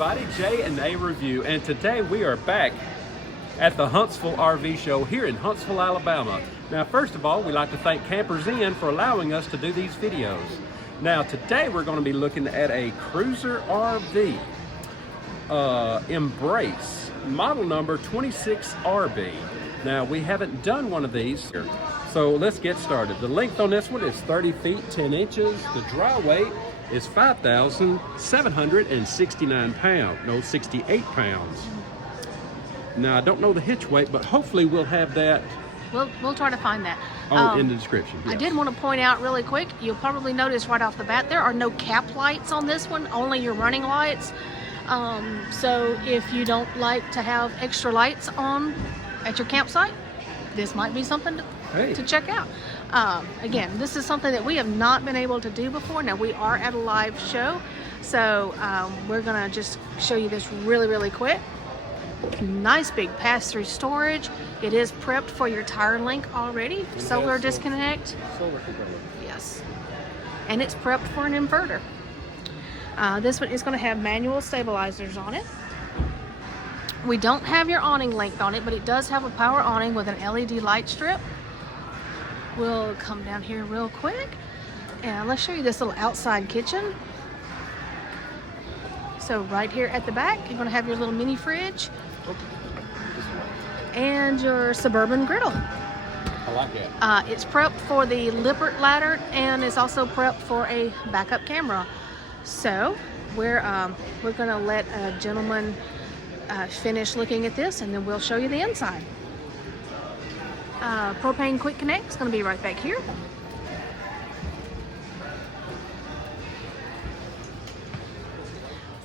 everybody, Jay and A Review, and today we are back at the Huntsville RV show here in Huntsville, Alabama. Now, first of all, we'd like to thank CampersInn for allowing us to do these videos. Now, today we're going to be looking at a cruiser RV, Embrace, model number 26RB. Now, we haven't done one of these here, so let's get started. The length on this one is 30 feet, 10 inches. The dry weight is 5,769 pounds, no, 68 pounds. Now, I don't know the hitch weight, but hopefully we'll have that. We'll try to find that. In the description. Yes. I did want to point out really quick, you'll probably notice right off the bat, there are no cap lights on this one, only your running lights. So if you don't like to have extra lights on at your campsite, this might be something to check out. Again, this is something that we have not been able to do before. Now, we are at a live show, so we're gonna just show you this really quick. Nice big pass-through storage. It is prepped for your tire link already. Solar disconnect. Solar controller. Yes. And it's prepped for an inverter. This one is going to have manual stabilizers on it. We don't have your awning length on it, but it does have a power awning with an LED light strip. We'll come down here real quick and let's show you this little outside kitchen. So right here at the back, you're going to have your little mini fridge and your suburban griddle. I like that. It's prepped for the Lippert ladder and it's also prepped for a backup camera. So we're going to let a gentleman finish looking at this, and then we'll show you the inside. Propane quick connect is going to be right back here.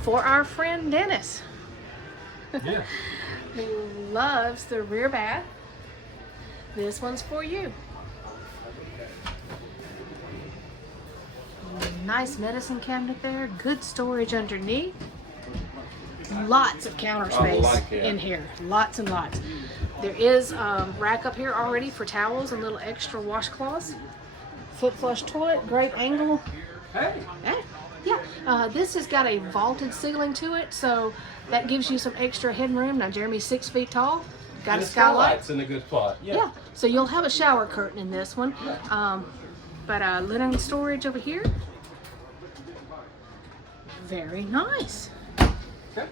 For our friend Dennis, Yeah. who loves the rear bath, this one's for you. Nice medicine cabinet there, good storage underneath. Lots of counter space in here, lots and lots. There is a rack up here already for towels and little extra washcloths. Foot flush toilet, great angle. Hey. Yeah, this has got a vaulted ceiling to it, so that gives you some extra headroom. Now, Jeremy's 6 feet tall. Got a skylight. It's in a good spot. Yeah, so you'll have a shower curtain in this one. But linen storage over here. Very nice. Okay.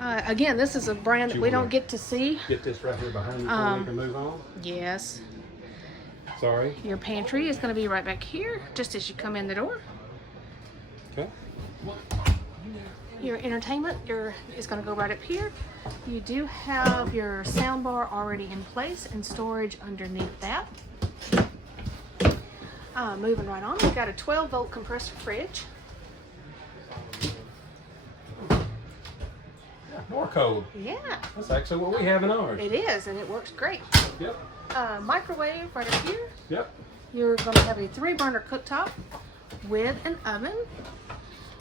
Again, this is a brand that we don't get to see. Get this right here behind you so we can move on. Yes. Sorry. Your pantry is going to be right back here, just as you come in the door. Okay. Your entertainment is going to go right up here. You do have your sound bar already in place and storage underneath that. Moving right on, we've got a 12-volt compressor fridge. More cold. Yeah. That's actually what we have in ours. It is, and it works great. Yep. Microwave right up here. Yep. You're going to have a 3-burner cooktop with an oven.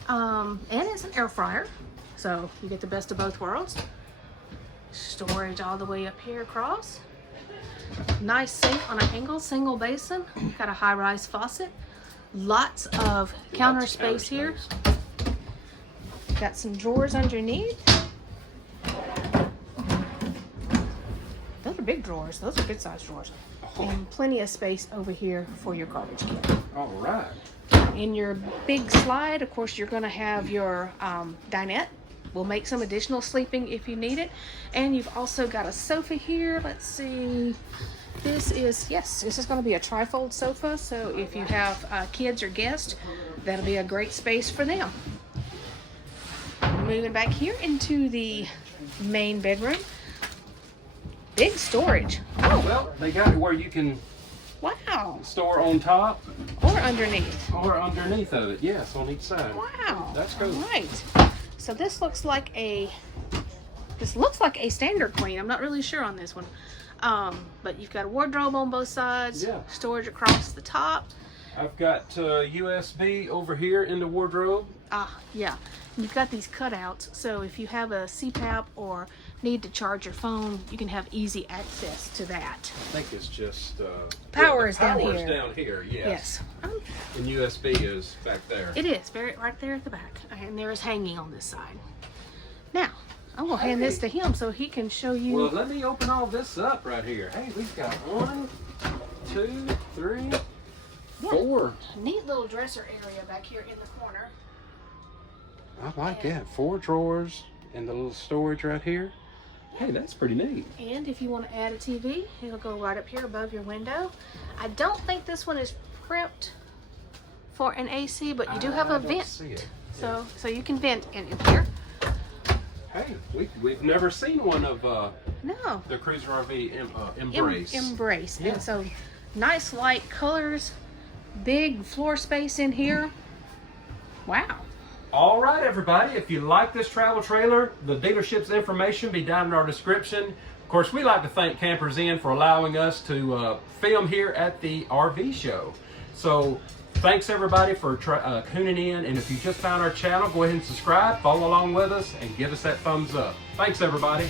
And it's an air fryer, so you get the best of both worlds. Storage all the way up here across. Nice sink on an angle, single basin. Got a high-rise faucet. Lots of counter space here. Got some drawers underneath. Those are big drawers. Those are good-sized drawers. And plenty of space over here for your garbage can. All right. In your big slide, of course, you're going to have your dinette. We'll make some additional sleeping if you need it. And you've also got a sofa here. Let's see. This is going to be a trifold sofa. So if you have kids or guests, that'll be a great space for them. Moving back here into the main bedroom. Big storage. Oh, well, they got it where you can store on top or underneath. Or underneath of it, yes, on each side. Wow. That's cool. All right. So this looks like a standard queen. I'm not really sure on this one. But you've got a wardrobe on both sides. Yeah. Storage across the top. I've got USB over here in the wardrobe. Yeah. You've got these cutouts, so if you have a CPAP or need to charge your phone, you can have easy access to that. I think it's just power is down here. here. Down here, yes. Yes. And USB is back there. It is right there at the back, and there is hanging on this side. Now, I'm gonna hand this to him so he can show you. Well, let me open all this up right here. Hey, we've got 1, 2, 3, 4. A neat little dresser area back here in the corner. I like that. 4 drawers and the little storage right here. Hey, that's pretty neat. And if you want to add a TV, it'll go right up here above your window. I don't think this one is prepped for an AC, but you do have a vent. See it. So you can vent in here. Hey, we've never seen one of No. the Cruiser RV Embrace. Embrace. Yeah. And so nice light colors, big floor space in here. Wow. All right, everybody, if you like this travel trailer, the dealership's information be down in our description. Of course, we like to thank CampersInn for allowing us to film here at the RV show. So thanks, everybody, for tuning in. And if you just found our channel, go ahead and subscribe, follow along with us, and give us that thumbs up. Thanks, everybody.